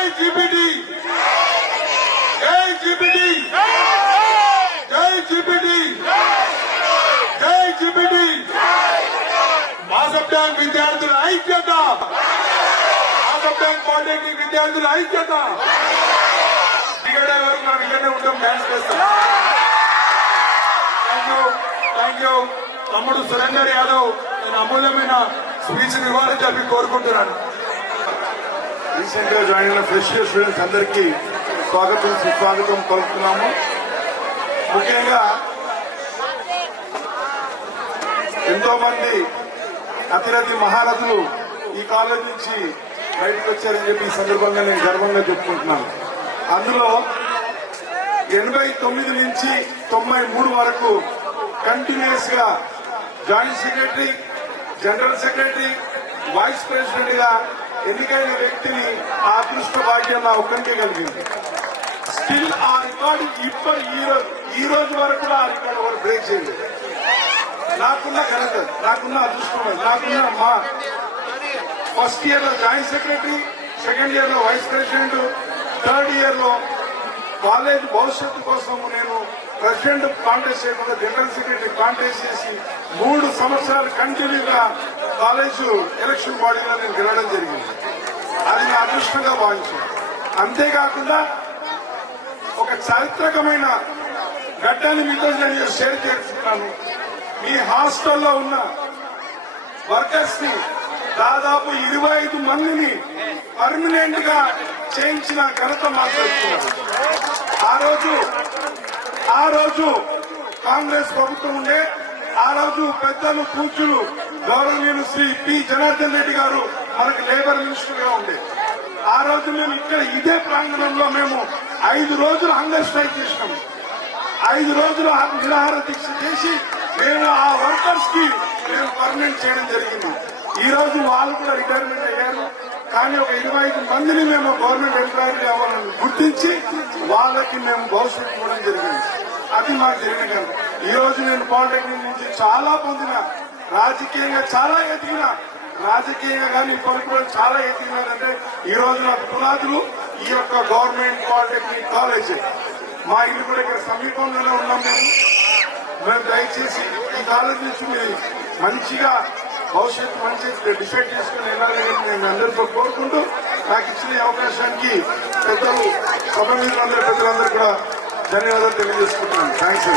జై జీపీటీ, జై జీపీటీ, జై జీపీటీ, జై జీపీటీ. మాసప్ బ్యాంక్ విద్యార్థుల ఐక్యత, మాసప్ బ్యాంక్ పాలిటెక్నిక్ విద్యార్థుల ఐక్యత. వరకు మనం ఇక్కడనే ఉంటాం, డాన్స్ చేస్తాం. థ్యాంక్ యూ తమ్ముడు సురేందర్ యాదవ్. నేను అమూల్యమైన స్పీచ్ ఇవ్వాలని చెప్పి కోరుకుంటున్నాను. రీసెంట్ గా జాయిన్ అయిన ఫ్రెష్ స్టూడెంట్స్ అందరికీ స్వాగతం సుస్వాగతం పలుకుతున్నాము. ముఖ్యంగా ఎంతో మంది అతిరథి మహారథులు ఈ కాలేజ్ నుంచి బయటకు వచ్చారని చెప్పి ఈ సందర్భంగా నేను గర్వంగా చెప్పుకుంటున్నాను. అందులో 89 నుంచి 93 వరకు కంటిన్యూస్ గా joint secretary, general secretary, vice president గా ఎన్నికైన వ్యక్తిని ఆ అదృష్ట భాగ్యం నా ఒక్కరికే కలిగింది. స్టిల్ ఆ రికార్డు ఈ రోజు వరకు కూడా ఆ రికార్డు ఎవరు బ్రేక్ చేయలేదు. నాకున్న ఘనత, నాకున్న అదృష్టం, నాకున్న మా ఫస్ట్ ఇయర్ లో జాయింట్ సెక్రటరీ, సెకండ్ ఇయర్ లో వైస్ ప్రెసిడెంట్, థర్డ్ ఇయర్ లో కాలేజ్ భవిష్యత్తు కోసం నేను ప్రెసిడెంట్ కాంటెస్ట్ చేయకుండా జనరల్ సెక్రటరీ కాంటెస్ట్ చేసి 3 సంవత్సరాలు కంటిన్యూగా కాలేజ్ ఎలక్షన్ బాడీలో నేను గెలవడం జరిగింది. అది నా అదృష్టంగా భావించాను. అంతేకాకుండా ఒక చారిత్రకమైన ఘట్టాన్ని మీతో నేను షేర్ చేసుకున్నాను. మీ హాస్టల్లో ఉన్న వర్కర్స్ ని దాదాపు 25 మందిని పర్మనెంట్ గా చేయించిన ఘనత మాట్లాడుతున్నారు. ఆ రోజు కాంగ్రెస్ ప్రభుత్వం ఉండే, ఆ రోజు పెద్దలు పూజ్యులు గౌరవనీయులు శ్రీ పి జనార్దన్ రెడ్డి గారు మనకు లేబర్ మినిస్టర్ గా ఉండే. ఆ రోజు మేము ఇక్కడ ఇదే ప్రాంగణంలో మేము 5 రోజులు హంగర్ స్ట్రైక్ చేసినాం. 5 రోజులు నిరాహార దీక్ష చేసి మేము ఆ వర్కర్స్ కి మేము పర్మనెంట్ చేయడం జరిగింది. ఈ రోజు వాళ్ళు కూడా రిటైర్మెంట్ అయ్యారు. కానీ ఒక 25 మందిని మేము గవర్నమెంట్ ఎంప్లాయీ కావాలని గుర్తించి వాళ్ళకి మేము భవిష్యత్తు ఇవ్వడం జరిగింది. అది మాకు జరిగిన కాదు. ఈ రోజు నేను పాలిటెక్నిక్ నుంచి చాలా పొందిన, రాజకీయంగా చాలా ఎదిగిన, రాజకీయంగా కానీ ఇప్పటికి కూడా చాలా ఎదిగినారంటే ఈ రోజు నాకు పునాదులు ఈ యొక్క గవర్నమెంట్ పాలిటెక్నిక్ కాలేజ్. మా ఇల్లు కూడా ఇక్కడ సమీపంలోనే ఉన్నాం. మేము దయచేసి ఈ కాలేజ్ నుంచి మీరు మంచిగా భవిష్యత్తు మంచి డిసైడ్ చేసుకుని వెళ్ళాలని నేను అందరితో కోరుకుంటూ నాకు ఇచ్చిన అవకాశానికి పెద్దలు సభ మీద పెద్దలందరూ కూడా ధన్యవాదాలు తెలియజేసుకుంటున్నాను. థ్యాంక్స్.